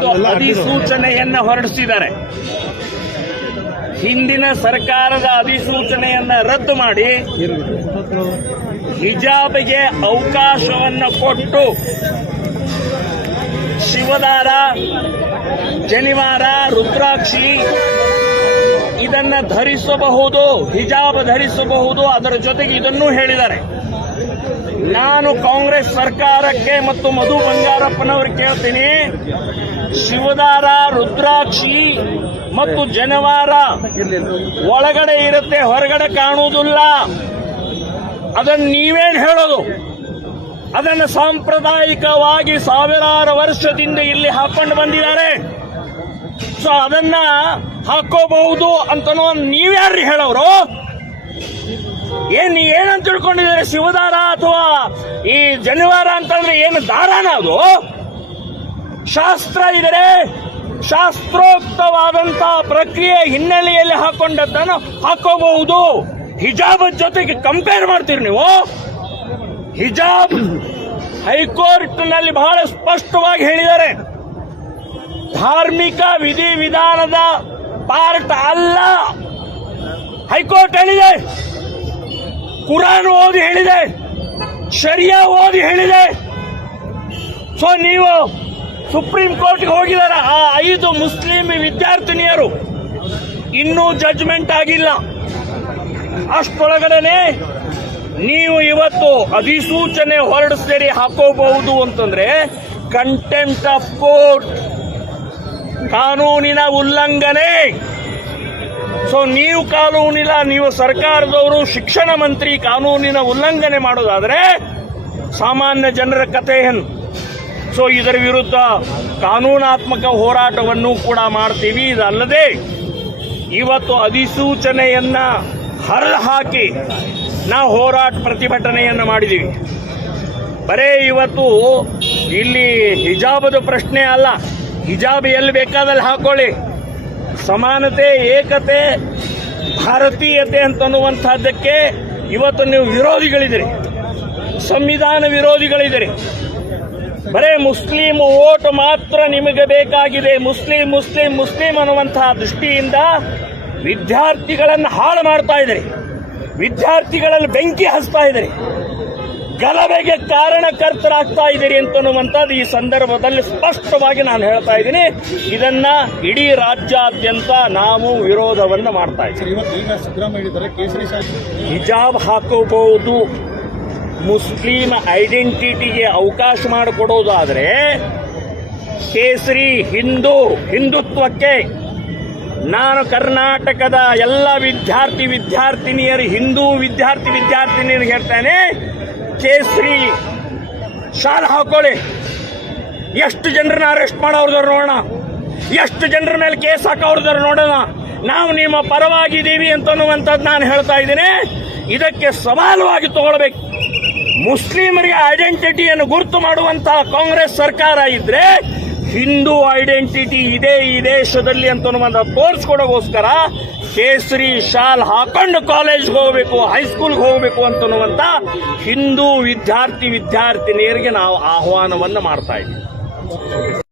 ಒಂದು ಅಧಿಸೂಚನೆಯನ್ನ ಹೊರಡಿಸಿದ್ದಾರೆ. ಹಿಂದಿನ ಸರ್ಕಾರದ ಅಧಿಸೂಚನೆಯನ್ನ ರದ್ದು ಮಾಡಿ ಹಿಜಾಬ್ಗೆ ಅವಕಾಶವನ್ನು ಕೊಟ್ಟು ಶಿವದಾರ, ಜನಿವಾರ, ರುದ್ರಾಕ್ಷಿ ಇದನ್ನ ಧರಿಸಬಹುದು, ಹಿಜಾಬ್ ಧರಿಸಬಹುದು. ಅದರ ಜೊತೆಗೆ ಇದನ್ನೂ ಹೇಳಿದ್ದಾರೆ. ನಾನು ಕಾಂಗ್ರೆಸ್ ಸರ್ಕಾರಕ್ಕೆ ಮತ್ತು ಮಧು ಬಂಗಾರಪ್ಪನವ್ರಿಗೆ ಕೇಳ್ತೀನಿ, ಶಿವದಾರ, ರುದ್ರಾಕ್ಷಿ ಮತ್ತು ಜನವಾರ ಒಳಗಡೆ ಇರುತ್ತೆ, ಹೊರಗಡೆ ಕಾಣುವುದಿಲ್ಲ. ಅದನ್ನು ನೀವೇನು ಹೇಳೋದು? ಅದನ್ನು ಸಾಂಪ್ರದಾಯಿಕವಾಗಿ ಸಾವಿರಾರು ವರ್ಷದಿಂದ ಇಲ್ಲಿ ಹಾಕೊಂಡು ಬಂದಿದ್ದಾರೆ. ಸೊ ಅದನ್ನ ಹಾಕೋಬಹುದು ಅಂತನೋ ನೀವ್ಯಾರು ಹೇಳೋರು? ಏನಂತ ತಿಳ್ಕೊಂಡಿದ್ದಾರೆ? ಶಿವದಾರ ಅಥವಾ ಈ ಜನಿವಾರ ಅಂತಂದ್ರೆ ಏನು ದಾರಾನ? ಅದು ಶಾಸ್ತ್ರ ಇದರೆ ಶಾಸ್ತ್ರೋಕ್ತವಾದಂತ ಪ್ರಕ್ರಿಯೆ ಹಿನ್ನೆಲೆಯಲ್ಲಿ ಹಾಕೊಂಡದ್ದನ್ನು ಹಾಕೋಬಹುದು. ಹಿಜಾಬ್ ಜೊತೆಗೆ ಕಂಪೇರ್ ಮಾಡ್ತೀರಿ ನೀವು? ಹಿಜಾಬ್ ಹೈಕೋರ್ಟ್ ನಲ್ಲಿ ಬಹಳ ಸ್ಪಷ್ಟವಾಗಿ ಹೇಳಿದ್ದಾರೆ, ಧಾರ್ಮಿಕ ವಿಧಿವಿಧಾನದ ಪಾರ್ಟ್ ಅಲ್ಲ. ಹೈಕೋರ್ಟ್ ಹೇಳಿದೆ, ಕುರಾನ್ ಓದಿ ಹೇಳಿದೆ, ಶರಿಯಾ ಓದಿ ಹೇಳಿದೆ. ಸೊ ನೀವು ಸುಪ್ರೀಂ ಕೋರ್ಟ್ಗೆ ಹೋಗಿದ್ದಾರೆ. ಆ 5 ಮುಸ್ಲಿಂ ವಿದ್ಯಾರ್ಥಿನಿಯರು ಇನ್ನೂ ಜಡ್ಜ್ಮೆಂಟ್ ಆಗಿಲ್ಲ. ಅಷ್ಟೊಳಗಡೆ ನೀವು ಇವತ್ತು ಅಧಿಸೂಚನೆ ಹೊರಡಿಸ್ತೀರಿ ಹಾಕೋಬಹುದು ಅಂತಂದ್ರೆ ಕಂಟೆಂಪ್ಟ್ ಆಫ್ ಕೋರ್ಟ್, ಕಾನೂನಿನ ಉಲ್ಲಂಘನೆ. ಸೊ ನೀವು ಸರ್ಕಾರದವರು, ಶಿಕ್ಷಣ ಮಂತ್ರಿ ಕಾನೂನಿನ ಉಲ್ಲಂಘನೆ ಮಾಡೋದಾದ್ರೆ ಸಾಮಾನ್ಯ ಜನರ ಕಥೆ ಏನು? ಸೊ ಇದರ ವಿರುದ್ಧ ಕಾನೂನಾತ್ಮಕ ಹೋರಾಟವನ್ನು ಕೂಡ ಮಾಡ್ತೀವಿ. ಇದಲ್ಲದೆ ಇವತ್ತು ಅಧಿಸೂಚನೆಯನ್ನ ಹರಳು ಹಾಕಿ ನಾವು ಹೋರಾಟ ಪ್ರತಿಭಟನೆಯನ್ನು ಮಾಡಿದ್ದೀವಿ. ಬರೇ ಇವತ್ತು ಇಲ್ಲಿ ಹಿಜಾಬದ ಪ್ರಶ್ನೆ ಅಲ್ಲ, ಹಿಜಾಬ್ ಎಲ್ಲಿ ಬೇಕಾದಲ್ಲಿ ಹಾಕೊಳ್ಳಿ. ಸಮಾನತೆ, ಏಕತೆ, ಭಾರತೀಯತೆ ಅಂತನ್ನುವಂತಹದ್ದಕ್ಕೆ ಇವತ್ತು ನೀವು ವಿರೋಧಿಗಳಿದ್ದೀರಿ, ಸಂವಿಧಾನ ವಿರೋಧಿಗಳಿದ್ದೀರಿ. ಬರೇ ಮುಸ್ಲಿಂ ವೋಟ್ ಮಾತ್ರ ನಿಮಗೆ ಬೇಕಾಗಿದೆ. ಮುಸ್ಲಿಂ ಮುಸ್ಲಿಂ ಮುಸ್ಲಿಂ ಅನ್ನುವಂತಹ ದೃಷ್ಟಿಯಿಂದ ವಿದ್ಯಾರ್ಥಿಗಳನ್ನು ಹಾಳು ಮಾಡ್ತಾ ಇದ್ದೀರಿ, ವಿದ್ಯಾರ್ಥಿಗಳಲ್ಲಿ ಬೆಂಕಿ ಹಚ್ತಾ ಇದ್ದೀರಿ, ಗಲಭೆಗೆ ಕಾರಣಕರ್ತರಾಗ್ತಾ ಇದ್ದೀರಿ ಅಂತನ್ನುವಂಥದ್ದು ಈ ಸಂದರ್ಭದಲ್ಲಿ ಸ್ಪಷ್ಟವಾಗಿ ನಾನು ಹೇಳ್ತಾ ಇದ್ದೀನಿ. ಇದನ್ನ ಇಡೀ ರಾಜ್ಯಾದ್ಯಂತ ನಾವು ವಿರೋಧವನ್ನು ಮಾಡ್ತಾ ಇದ್ದೀವಿ. ಹಿಜಾಬ್ ಹಾಕೋಬಹುದು, ಮುಸ್ಲಿಂ ಐಡೆಂಟಿಟಿಗೆ ಅವಕಾಶ ಮಾಡಿಕೊಡೋದಾದ್ರೆ ಕೇಸರಿ ಹಿಂದುತ್ವಕ್ಕೆ ನಾನು ಕರ್ನಾಟಕದ ಎಲ್ಲ ವಿದ್ಯಾರ್ಥಿನಿಯರು, ಹಿಂದೂ ವಿದ್ಯಾರ್ಥಿನಿಯರಿಗೆ ಹೇಳ್ತೇನೆ, ಕೇಸರಿ ಶಾಲ್ ಹಾಕೊಳ್ಳಿ. ಎಷ್ಟು ಜನರನ್ನ ಅರೆಸ್ಟ್ ಮಾಡೋರ್ದಾರ ನೋಡೋಣ, ಎಷ್ಟು ಜನರ ಮೇಲೆ ಕೇಸ್ ಹಾಕೋರ್ದಾರ ನೋಡೋಣ. ನಾವು ನಿಮ್ಮ ಪರವಾಗಿದ್ದೀವಿ ಅಂತನ್ನುವಂಥದ್ದು ನಾನು ಹೇಳ್ತಾ ಇದ್ದೀನಿ. ಇದಕ್ಕೆ ಸವಾಲುವಾಗಿ ತಗೊಳ್ಬೇಕು. ಮುಸ್ಲಿಮರಿಗೆ ಐಡೆಂಟಿಟಿಯನ್ನು ಗುರುತು ಮಾಡುವಂತಹ ಕಾಂಗ್ರೆಸ್ ಸರ್ಕಾರ ಇದ್ರೆ ಹಿಂದೂ ಐಡೆಂಟಿಟಿ ಇದೆ ಈ ದೇಶದಲ್ಲಿ ಅಂತನ್ನುವಂಥ ತೋರಿಸ್ಕೊಡೋಗೋಸ್ಕರ ಕೇಸರಿ ಶಾಲ್ ಹಾಕೊಂಡು ಕಾಲೇಜ್ಗೆ ಹೋಗಬೇಕು, ಹೈಸ್ಕೂಲ್ಗೆ ಹೋಗಬೇಕು ಅಂತನ್ನುವಂಥ ಹಿಂದೂ ವಿದ್ಯಾರ್ಥಿನಿಯರಿಗೆ ನಾವು ಆಹ್ವಾನವನ್ನು ಮಾಡ್ತಾ ಇದ್ದೀವಿ.